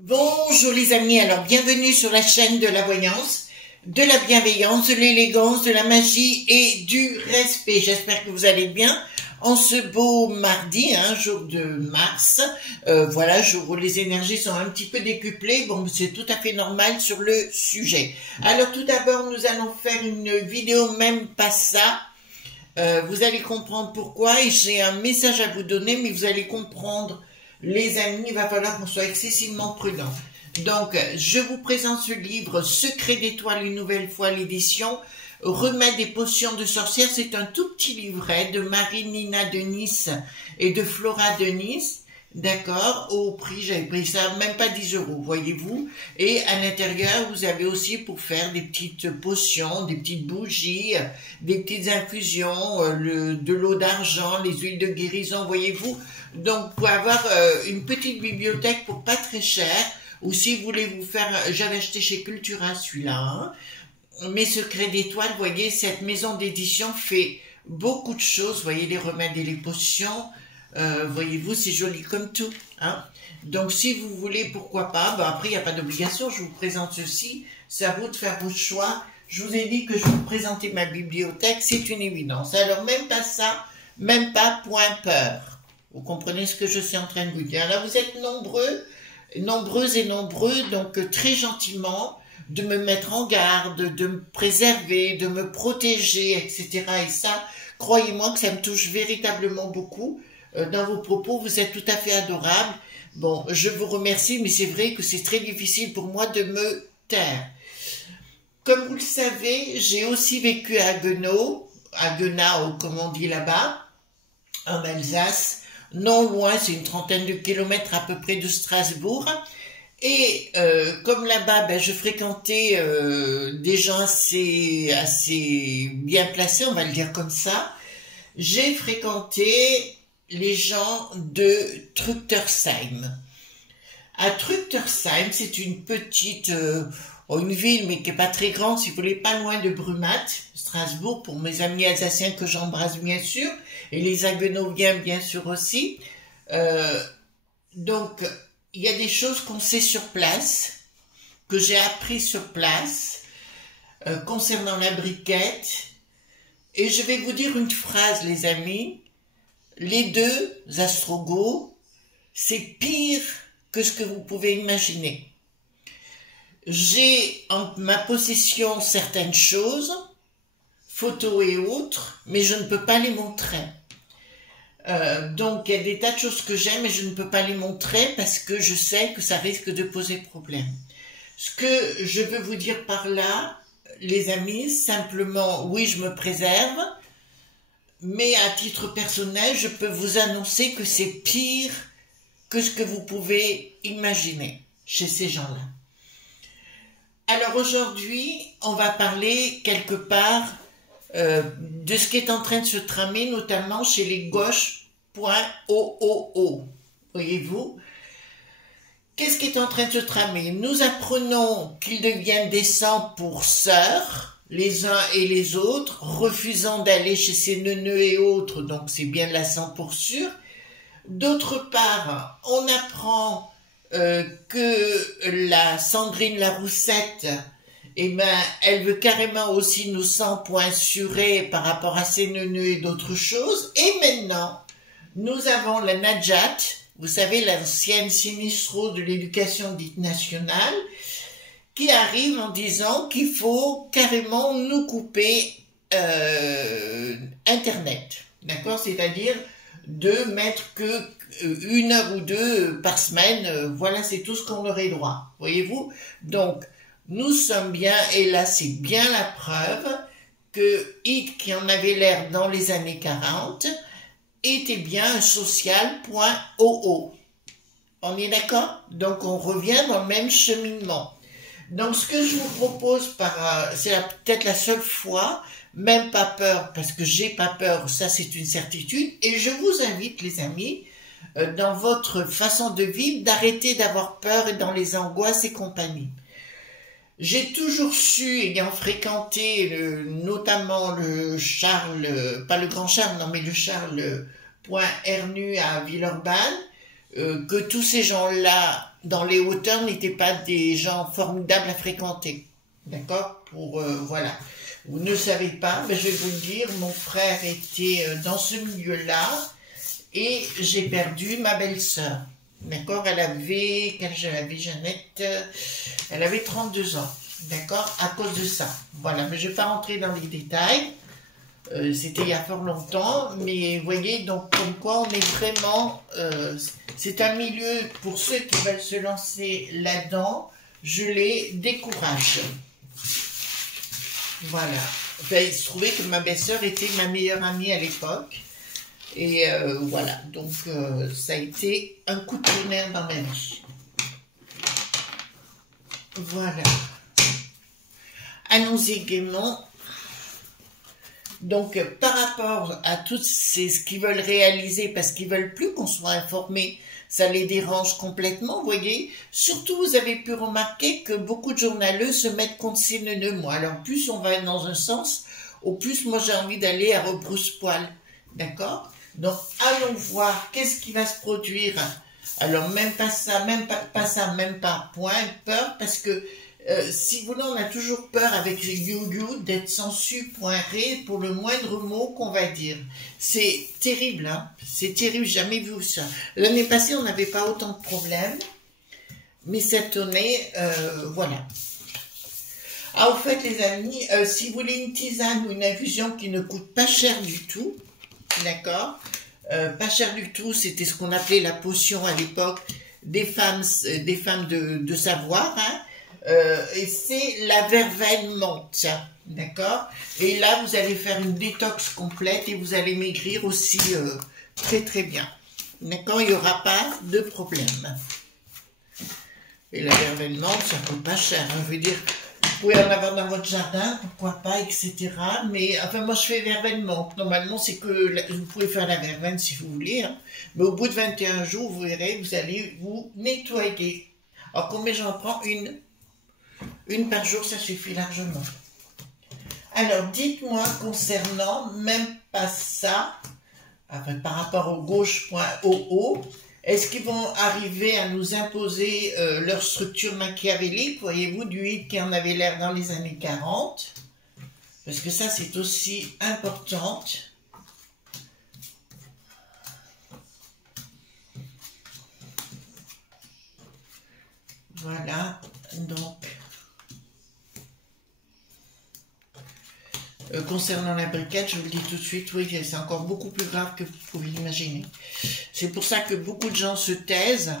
Bonjour les amis, alors bienvenue sur la chaîne de la voyance, de la bienveillance, de l'élégance, de la magie et du respect. J'espère que vous allez bien en ce beau mardi, jour de mars. Voilà, jour où les énergies sont un petit peu décuplées. Bon, c'est tout à fait normal sur le sujet. Alors tout d'abord, nous allons faire une vidéo, même pas ça. Vous allez comprendre pourquoi et j'ai un message à vous donner, mais vous allez comprendre, les amis, il va falloir qu'on soit excessivement prudent. Donc, je vous présente ce livre, Secret d'étoiles, une nouvelle fois, l'édition Remèdes et potions de sorcières. C'est un tout petit livret de Marie-Nina de Nice et de Flora de Nice. D'accord, au prix, j'avais pris ça, même pas 10 €, voyez-vous. Et à l'intérieur, vous avez aussi pour faire des petites potions, des petites bougies, des petites infusions, de l'eau d'argent, les huiles de guérison, voyez-vous. Donc, pour avoir une petite bibliothèque pour pas très cher, ou si vous voulez vous faire, j'avais acheté chez Cultura celui-là, Mes secrets d'étoiles, vous voyez, cette maison d'édition fait beaucoup de choses, voyez, les remèdes et les potions, voyez-vous, c'est joli comme tout, Donc, si vous voulez, pourquoi pas, après, il n'y a pas d'obligation, je vous présente ceci, c'est à vous de faire vos choix. Je vous ai dit que je vais vous présenter ma bibliothèque, c'est une évidence. Alors, même pas ça, même pas point peur. Vous comprenez ce que je suis en train de vous dire. Là, vous êtes nombreuses et nombreux, donc très gentiment, de me mettre en garde, de me préserver, de me protéger, etc. Et ça, croyez-moi que ça me touche véritablement beaucoup. Dans vos propos, vous êtes tout à fait adorables. Bon, je vous remercie, mais c'est vrai que c'est très difficile pour moi de me taire. Comme vous le savez, j'ai aussi vécu à Guenau, comme on dit là-bas, en Alsace, non loin, c'est une trentaine de kilomètres à peu près de Strasbourg. Et comme là-bas, je fréquentais des gens assez bien placés, on va le dire comme ça. J'ai fréquenté les gens de Trugtersheim. À Trugtersheim, c'est une petite, une ville, mais qui n'est pas très grande, si vous voulez, pas loin de Brumath, Strasbourg, pour mes amis alsaciens que j'embrasse bien sûr, et les Haguenoviens bien sûr aussi. Donc, il y a des choses qu'on sait sur place, que j'ai appris sur place, concernant la briquette. Et je vais vous dire une phrase, les amis. Les deux astrogos, c'est pire que ce que vous pouvez imaginer. J'ai en ma possession certaines choses, photos et autres, mais je ne peux pas les montrer. Donc, il y a des tas de choses que j'aime et je ne peux pas les montrer parce que je sais que ça risque de poser problème. Ce que je veux vous dire par là, les amis, simplement, oui, je me préserve, mais à titre personnel, je peux vous annoncer que c'est pire que ce que vous pouvez imaginer chez ces gens-là. Alors aujourd'hui, on va parler quelque part de ce qui est en train de se tramer, notamment chez les gauches.ooo. Voyez-vous? Qu'est-ce qui est en train de se tramer? Nous apprenons qu'ils deviennent des 100 sœurs, les uns et les autres, refusant d'aller chez ces neuneux et autres, donc c'est bien de la 100 sûr. D'autre part, on apprend que la Sandrine Laroussette, elle veut carrément aussi nous 100 assurés par rapport à ces neuneux et d'autres choses. Et maintenant, nous avons la Najat, vous savez, l'ancienne sinistro de l'éducation dite nationale, qui arrive en disant qu'il faut carrément nous couper Internet. D'accord? C'est-à-dire de mettre que 1 heure ou 2 par semaine, voilà, c'est tout ce qu'on aurait droit. Voyez-vous? Donc, nous sommes bien, et là c'est bien la preuve que Hit, qui en avait l'air dans les années 40, était bien un social.oo. On est d'accord? Donc on revient dans le même cheminement. Donc ce que je vous propose, c'est peut-être la seule fois, même pas peur, parce que j'ai pas peur, ça c'est une certitude, et je vous invite les amis, dans votre façon de vivre, d'arrêter d'avoir peur et dans les angoisses et compagnie. J'ai toujours su, ayant fréquenté notamment le Charles, pas le Grand Charles, non mais le Charles.RNU à Villeurbanne, que tous ces gens-là, dans les hauteurs, n'étaient pas des gens formidables à fréquenter. D'accord? Voilà. Vous ne savez pas, mais je vais vous le dire, mon frère était dans ce milieu-là et j'ai perdu ma belle-sœur. D'accord? Quel âge elle avait, Jeannette? Elle avait 32 ans. D'accord? À cause de ça. Voilà, mais je ne vais pas rentrer dans les détails. C'était il y a fort longtemps, mais vous voyez, donc comme quoi on est vraiment... c'est un milieu, pour ceux qui veulent se lancer là-dedans, je les décourage. Voilà. Enfin, il se trouvait que ma belle-sœur était ma meilleure amie à l'époque. Et voilà, donc ça a été un coup de tonnerre dans ma vie. Voilà. Allons-y gaiement. Donc, par rapport à tous ce qu'ils veulent réaliser, parce qu'ils veulent plus qu'on soit informé, ça les dérange complètement, vous voyez. Surtout, vous avez pu remarquer que beaucoup de journaleux se mettent contre ces neuneux. Moi, alors plus on va dans un sens, au plus moi j'ai envie d'aller à rebrousse-poil. D'accord? Donc, allons voir qu'est-ce qui va se produire. Alors, même pas ça, même pas point, peur, parce que si vous voulez, on a toujours peur avec les you d'être sensu, pointé pour le moindre mot qu'on va dire. C'est terrible, hein? C'est terrible, jamais vu ça. L'année passée, on n'avait pas autant de problèmes, mais cette année, voilà. Ah, au fait, les amis, si vous voulez une tisane ou une infusion qui ne coûte pas cher du tout, d'accord, pas cher du tout, c'était ce qu'on appelait la potion à l'époque des femmes de savoir, hein. Et c'est la verveine menthe, d'accord. Et là, vous allez faire une détox complète et vous allez maigrir aussi très très bien, d'accord. Il n'y aura pas de problème. Et la verveine menthe, ça coûte pas cher, hein. Je veux dire, vous pouvez en avoir dans votre jardin, pourquoi pas, etc. Mais enfin, moi, je fais verveine menthe. Normalement, c'est que vous pouvez faire la verveine si vous voulez, hein. Mais au bout de 21 jours, vous verrez, vous allez vous nettoyer. Alors, combien j'en prends? Une par jour, ça suffit largement. Alors, dites-moi concernant, même pas ça, enfin, par rapport au gauche.oo, est-ce qu'ils vont arriver à nous imposer leur structure machiavélique, voyez-vous, du Hit qui en avait l'air dans les années 40, parce que ça, c'est aussi important. Voilà, donc... concernant la bricade, je vous le dis tout de suite, oui, c'est encore beaucoup plus grave que vous pouvez l'imaginer. C'est pour ça que beaucoup de gens se taisent.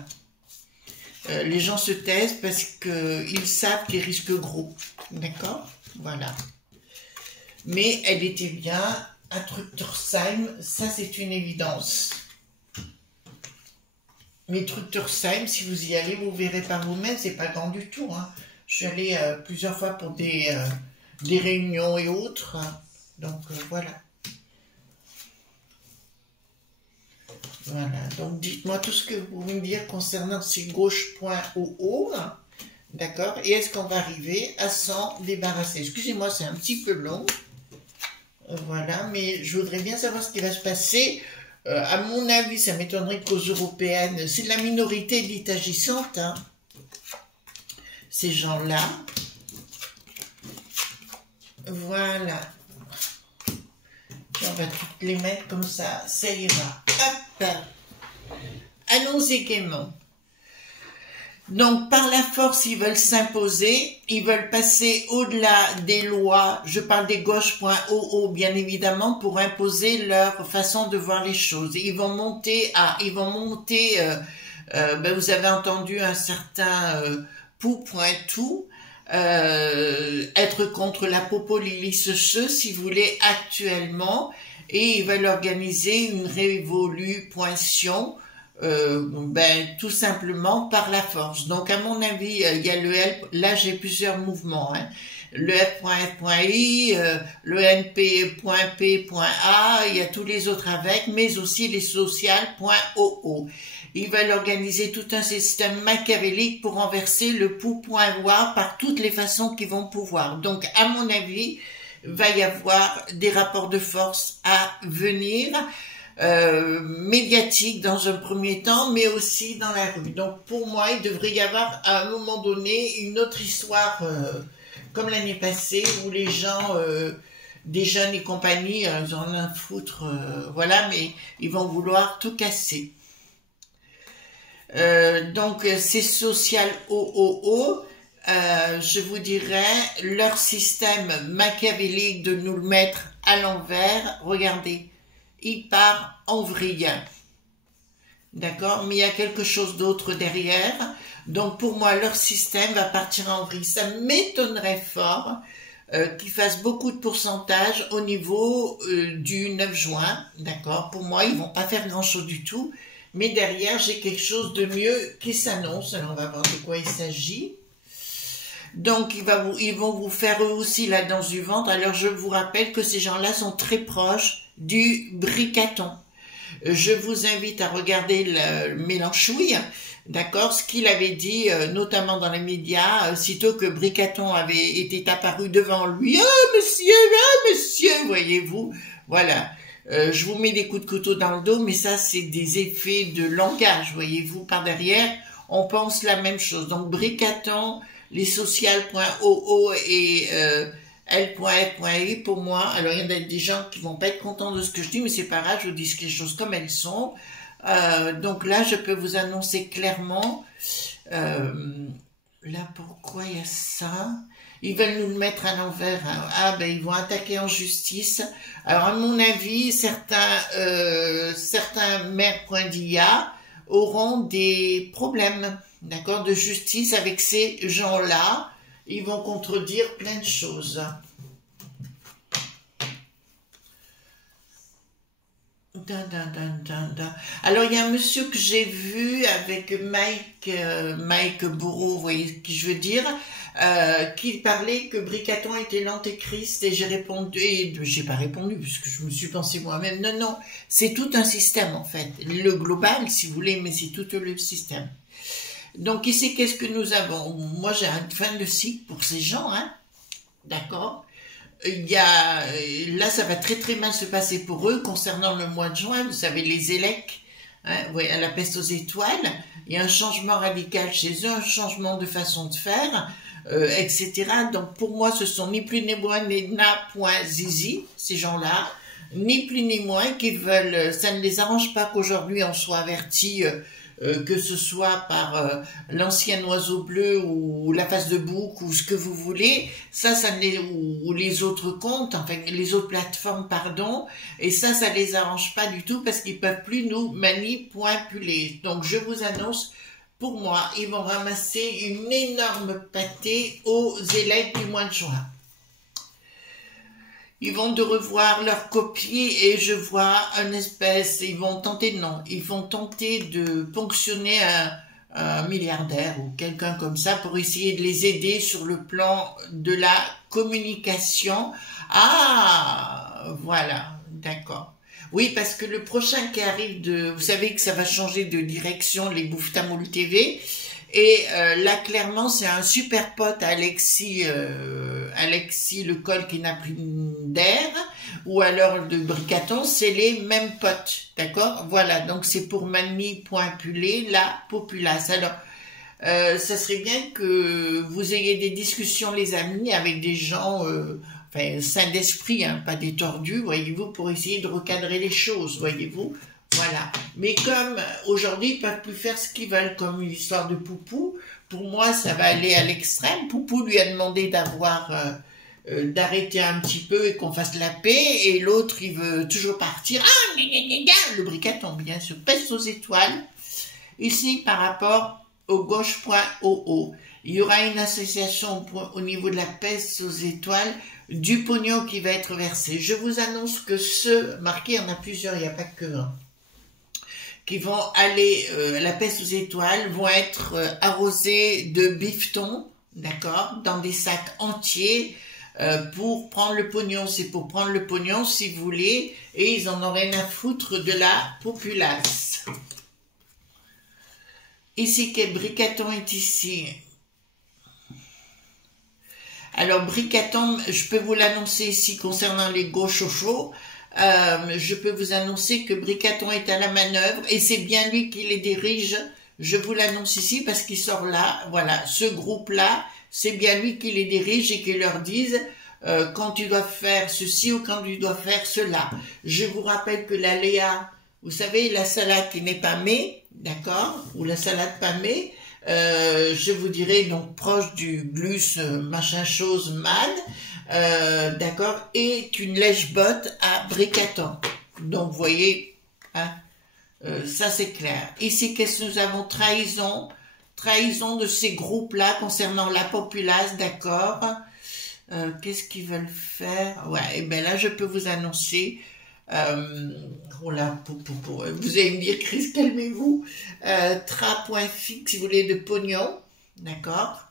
Les gens se taisent parce qu'ils savent qu'ils risquent gros. D'accord? Voilà. Mais elle était bien à Truttersheim, ça c'est une évidence. Mais Truttersheim, si vous y allez, vous verrez par vous-même, c'est pas grand du tout, hein. Je suis allée plusieurs fois pour des réunions et autres. Donc, voilà. Voilà. Donc, dites-moi tout ce que vous voulez me dire concernant ces gauche.oo. D'accord? Et est-ce qu'on va arriver à s'en débarrasser? Excusez-moi, c'est un petit peu long. Voilà. Mais je voudrais bien savoir ce qui va se passer. À mon avis, ça m'étonnerait qu'aux européennes, c'est la minorité dite agissante, hein, ces gens-là. Voilà. On va toutes les mettre comme ça, ça ira. Hop. Allons-y gaiement. Donc, par la force, ils veulent s'imposer, ils veulent passer au-delà des lois, je parle des gauche.oo, bien évidemment, pour imposer leur façon de voir les choses. Ils vont monter ben, vous avez entendu un certain Pou.tout, être contre la Popolilice, si vous voulez, actuellement, et ils veulent organiser une révolution, tout simplement par la force. Donc, à mon avis, il y a le L, là j'ai plusieurs mouvements, hein. Le F.F.I, le NP.P.A, il y a tous les autres avec, mais aussi les sociales.oo. Ils veulent organiser tout un système machiavélique pour renverser le pouvoir par toutes les façons qu'ils vont pouvoir. Donc, à mon avis, va y avoir des rapports de force à venir, médiatiques dans un premier temps, mais aussi dans la rue. Donc, pour moi, il devrait y avoir à un moment donné une autre histoire, comme l'année passée, où les gens, des jeunes et compagnie, ils en ont un foutre, voilà, mais ils vont vouloir tout casser. Donc, c'est social OOO. Je vous dirais, leur système machiavélique de nous le mettre à l'envers, regardez, il part en vrille. D'accord? Mais il y a quelque chose d'autre derrière. Donc, pour moi, leur système va partir en vrille. Ça m'étonnerait fort qu'ils fassent beaucoup de pourcentage au niveau du 9 juin. D'accord? Pour moi, ils vont pas faire grand-chose du tout. Mais derrière, j'ai quelque chose de mieux qui s'annonce. Alors, on va voir de quoi il s'agit. Donc, ils vont vous faire eux aussi la danse du ventre. Alors, je vous rappelle que ces gens-là sont très proches du Bricaton. Je vous invite à regarder le Mélenchouille, d'accord, ce qu'il avait dit, notamment dans les médias, sitôt que Bricaton avait été apparu devant lui. Ah, monsieur, voyez-vous, voilà. Je vous mets des coups de couteau dans le dos, mais ça, c'est des effets de langage, voyez-vous, par derrière, on pense la même chose. Donc, Bricaton, les sociales.oo et L.F.I pour moi. Alors, il y en a des gens qui vont pas être contents de ce que je dis, mais c'est pas grave, je vous dis les choses comme elles sont. Donc là, je peux vous annoncer clairement, là, pourquoi il y a ça? Ils veulent nous le mettre à l'envers. Hein. Ah, ben, ils vont attaquer en justice. Alors, à mon avis, certains maires.dia auront des problèmes, d'accord, de justice avec ces gens-là. Ils vont contredire plein de choses. Alors, il y a un monsieur que j'ai vu avec Mike Bourreau, vous voyez qui je veux dire, qui parlait que Bricaton était l'antéchrist et j'ai répondu, et j'ai pas répondu puisque je me suis pensé moi-même, non, c'est tout un système en fait, le global si vous voulez, mais c'est tout le système. Donc ici, qu'est-ce que nous avons? Moi, j'ai une fin de cycle pour ces gens, hein, d'accord. Il y a, là, ça va très très mal se passer pour eux concernant le mois de juin. Vous savez, les élecs, hein, ouais, à la peste aux étoiles, il y a un changement radical chez eux, un changement de façon de faire, etc. Donc pour moi, ce sont ni plus ni moins ni na.zizi, ces gens-là, ni plus ni moins qui veulent, ça ne les arrange pas qu'aujourd'hui on soit averti, que ce soit par l'ancien oiseau bleu ou la face de bouc ou ce que vous voulez, ça ou les autres comptes, enfin les autres plateformes, pardon, et ça les arrange pas du tout parce qu'ils peuvent plus nous manipuler. Donc je vous annonce, pour moi, ils vont ramasser une énorme pâtée aux élèves du mois de juin. Ils vont de revoir leur copie et je vois une espèce, ils vont tenter de ponctionner un milliardaire ou quelqu'un comme ça pour essayer de les aider sur le plan de la communication. Ah, voilà, d'accord. Oui, parce que le prochain qui arrive vous savez que ça va changer de direction, les Bouffe Tamoul TV. Et là, clairement, c'est un super pote à Alexis Lecol qui n'a plus d'air, ou alors de Bricaton, c'est les mêmes potes, d'accord? Voilà, donc c'est pour manipuler la populace. Alors, ça serait bien que vous ayez des discussions, les amis, avec des gens, enfin, sains d'esprit, hein, pas des tordus, voyez-vous, pour essayer de recadrer les choses, voyez-vous. Voilà. Mais comme aujourd'hui, ils peuvent plus faire ce qu'ils veulent, comme une histoire de Poupou, pour moi, ça va aller à l'extrême. Poupou lui a demandé d'arrêter un petit peu et qu'on fasse la paix, et l'autre, il veut toujours partir. Ah, le Bricaton, bien sûr, peste aux étoiles. Ici, par rapport au gauche.oo. Il y aura une association au niveau de la peste aux étoiles, du pognon qui va être versé. Je vous annonce que ceux marqués, il y en a plusieurs, il n'y a pas que un, qui vont aller à la peste aux étoiles, vont être arrosés de bifton, d'accord, dans des sacs entiers, pour prendre le pognon. C'est pour prendre le pognon, si vous voulez, et ils en ont rien à foutre de la populace. Ici, que Bricaton est ici. Alors, Bricaton, je peux vous l'annoncer ici concernant les gauchos. Je peux vous annoncer que Bricaton est à la manœuvre et c'est bien lui qui les dirige. Je vous l'annonce ici parce qu'il sort là. Voilà, ce groupe-là, c'est bien lui qui les dirige et qui leur dise quand tu dois faire ceci ou quand tu dois faire cela. Je vous rappelle que la Léa, vous savez, la salade qui n'est pas mée, d'accord, ou la salade pas mée, je vous dirais donc proche du glus machin chose man, d'accord, est une lèche-botte à Bricaton. Donc, vous voyez, hein, ça c'est clair. Ici, qu'est-ce que nous avons? Trahison. Trahison de ces groupes-là concernant la populace, d'accord. Qu'est-ce qu'ils veulent faire? Ouais, et bien là, je peux vous annoncer... oh là, vous allez me dire, Chris, calmez-vous. Point fixe, si vous voulez, de pognon, d'accord.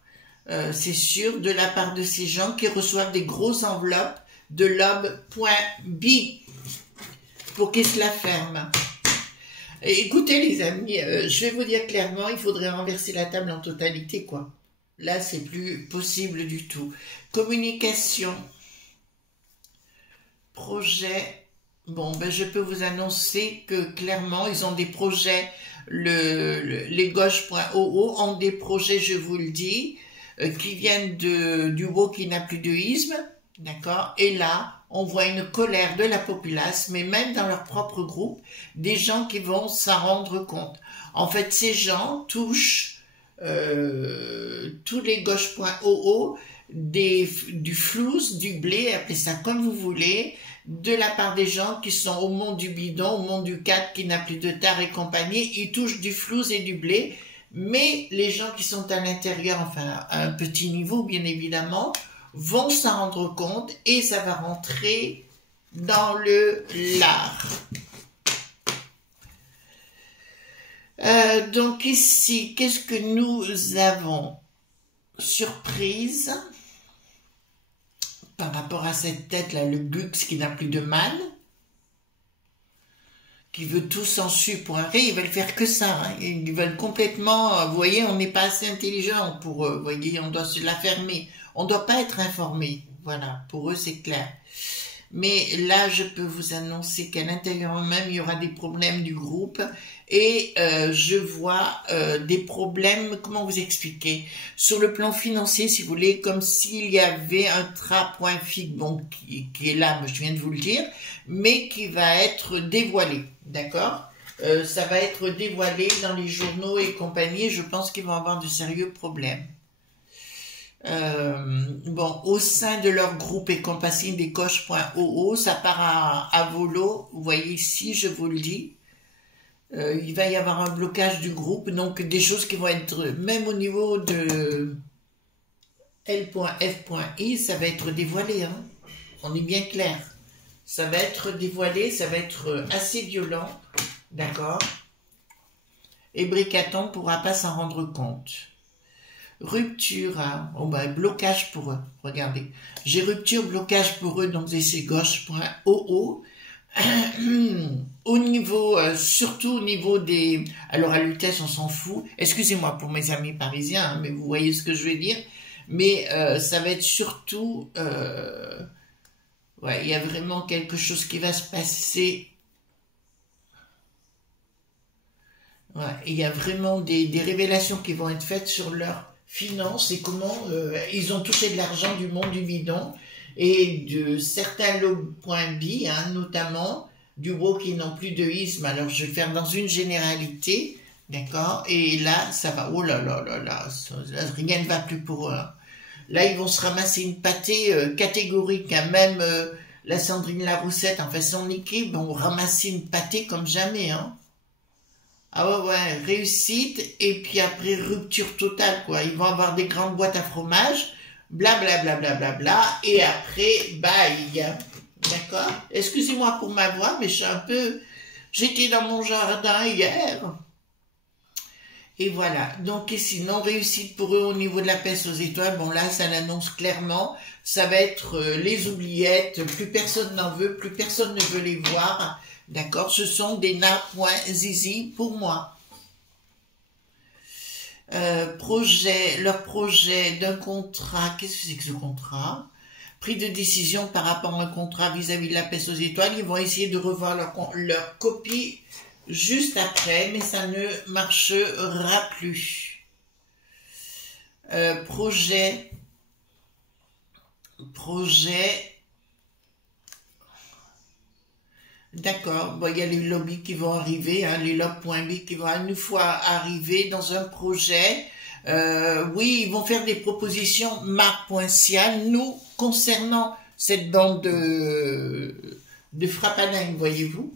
C'est sûr, de la part de ces gens qui reçoivent des grosses enveloppes de lob.b pour qu'ils se la ferment. Écoutez les amis, je vais vous dire clairement, il faudrait renverser la table en totalité, quoi. Là, c'est plus possible du tout. Communication, projet. Bon, ben je peux vous annoncer que clairement, ils ont des projets. Les gauches.oo ont des projets, je vous le dis, qui viennent du WoW qui n'a plus de isme, d'accord. Et là, on voit une colère de la populace, mais même dans leur propre groupe, des gens qui vont s'en rendre compte. En fait, ces gens touchent tous les gauches.oo du flouze, du blé, appelez ça comme vous voulez, de la part des gens qui sont au monde du bidon, au monde du 4 qui n'a plus de tard et compagnie. Ils touchent du flouze et du blé, mais les gens qui sont à l'intérieur, enfin à un petit niveau bien évidemment, vont s'en rendre compte et ça va rentrer dans le lard. Donc ici, qu'est-ce que nous avons? Surprise par rapport à cette tête-là, le Gux qui n'a plus de manne, qui veut tout s'en supoirer, ils veulent faire que ça, hein. Ils veulent complètement, vous voyez, on n'est pas assez intelligent pour eux, vous voyez, on doit se la fermer, on ne doit pas être informé, voilà, pour eux c'est clair. Mais là, je peux vous annoncer qu'à l'intérieur même, il y aura des problèmes du groupe et je vois des problèmes, comment vous expliquer, sur le plan financier, si vous voulez, comme s'il y avait un tra.fic, bon, qui est là, je viens de vous le dire, mais qui va être dévoilé, d'accord. Ça va être dévoilé dans les journaux et compagnie, je pense qu'ils vont avoir de sérieux problèmes. Bon, au sein de leur groupe et compagnie des gauches.oo, ça part à volo, vous voyez ici, je vous le dis, il va y avoir un blocage du groupe, donc des choses qui vont être, même au niveau de L.F.I, ça va être dévoilé, hein. On est bien clair, ça va être dévoilé, ça va être assez violent, d'accord, et Bricaton ne pourra pas s'en rendre compte. Rupture, hein. Oh ben, blocage pour eux, regardez. J'ai rupture, blocage pour eux, donc c'est gauche.oo. Au niveau, surtout au niveau des... Alors à Lutèce, on s'en fout. Excusez-moi pour mes amis parisiens, hein, mais vous voyez ce que je veux dire. Mais ça va être surtout... ouais, il y a vraiment quelque chose qui va se passer. Ouais, il y a vraiment des révélations qui vont être faites sur leur finances et comment ils ont touché de l'argent du monde du bidon et de certains lob.b, hein, notamment du WoW qui n'ont plus de isme. Alors je vais faire dans une généralité, d'accord, et là ça va, oh là là là là, rien ne va plus pour eux, hein. Là ils vont se ramasser une pâtée catégorique, hein. Même la Sandrine Laroussette, enfin son équipe, vont ramasser une pâtée comme jamais, hein. Ah ouais, ouais, réussite, et puis après rupture totale, quoi. Ils vont avoir des grandes boîtes à fromage, blablabla, bla, bla, bla, bla, et après, bye. D'accord? Excusez-moi pour ma voix, mais je suis un peu... J'étais dans mon jardin hier. Et voilà. Donc, et sinon, réussite pour eux au niveau de la peste aux étoiles. Bon, là, ça l'annonce clairement. Ça va être les oubliettes. Plus personne n'en veut. Plus personne ne veut les voir. D'accord? Ce sont des nains.zizi pour moi. Leur projet d'un contrat. Qu'est-ce que c'est que ce contrat? Pris de décision par rapport à un contrat vis-à-vis de la peste aux étoiles. Ils vont essayer de revoir leur copie juste après, mais ça ne marchera plus. Projet. D'accord, bon, il y a les lobbies qui vont arriver, hein, les lobs.b qui vont une fois arriver dans un projet. Oui, ils vont faire des propositions marc.cial, nous, concernant cette bande de frappadingues, voyez-vous.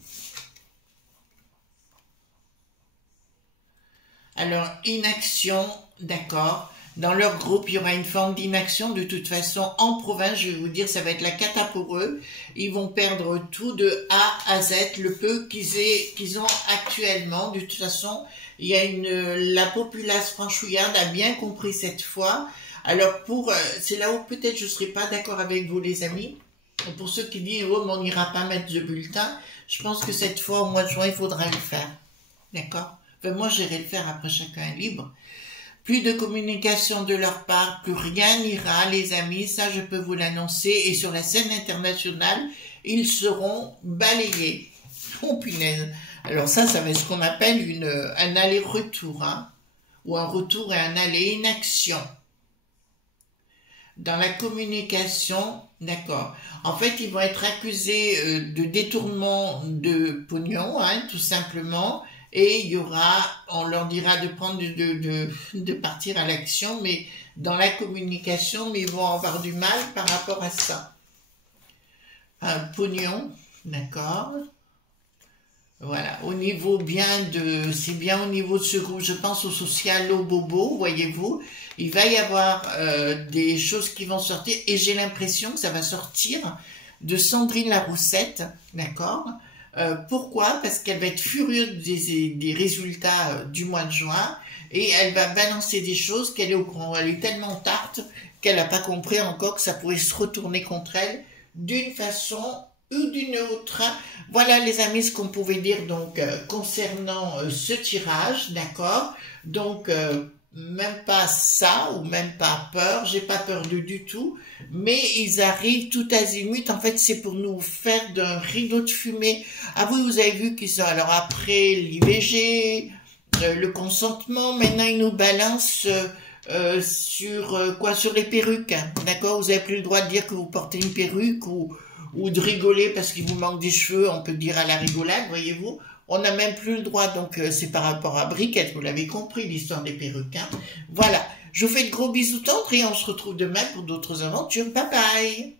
Alors, inaction, d'accord. Dans leur groupe, il y aura une forme d'inaction. De toute façon, en province, je vais vous dire, ça va être la cata pour eux. Ils vont perdre tout de A à Z, le peu qu'ils ont actuellement. De toute façon, il y a la populace franchouillarde a bien compris cette fois. Alors, c'est là où peut-être je ne serai pas d'accord avec vous, les amis. Pour ceux qui disent, oh, mais on n'ira pas mettre de bulletin, je pense que cette fois, au mois de juin, il faudra le faire. D'accord? Enfin, moi, j'irai le faire, après chacun est libre. Plus de communication de leur part, plus rien n'ira, les amis, ça je peux vous l'annoncer. Et sur la scène internationale, ils seront balayés. Oh punaise. Alors ça va être ce qu'on appelle un aller-retour, hein, ou un retour et un aller, une action. Dans la communication, d'accord. En fait, ils vont être accusés de détournement de pognon, hein, tout simplement. Et on leur dira de prendre de partir à l'action, mais dans la communication, mais ils vont avoir du mal par rapport à ça. Un pognon, d'accord. Voilà, au niveau c'est bien au niveau de ce groupe, je pense au social, au bobo, voyez-vous. Il va y avoir des choses qui vont sortir, et j'ai l'impression que ça va sortir de Sandrine Laroussette, d'accord. Pourquoi? Parce qu'elle va être furieuse des résultats du mois de juin et elle va balancer des choses qu'elle est au courant. Elle est tellement tarte qu'elle n'a pas compris encore que ça pouvait se retourner contre elle d'une façon ou d'une autre. Voilà les amis ce qu'on pouvait dire donc concernant ce tirage, d'accord? Donc même pas ça ou même pas peur, j'ai pas peur du tout, mais ils arrivent tout azimut. En fait, c'est pour nous faire d'un rideau de fumée. Ah oui, vous avez vu qu'ils sont alors après l'IVG, le consentement. Maintenant, ils nous balancent sur les perruques. D'accord, vous avez plus le droit de dire que vous portez une perruque ou de rigoler parce qu'il vous manque des cheveux. On peut dire à la rigolade, voyez-vous. On n'a même plus le droit, donc c'est par rapport à Briquette, vous l'avez compris, l'histoire des perruques. Hein. Voilà, je vous fais de gros bisous tendres et on se retrouve demain pour d'autres aventures. Bye bye.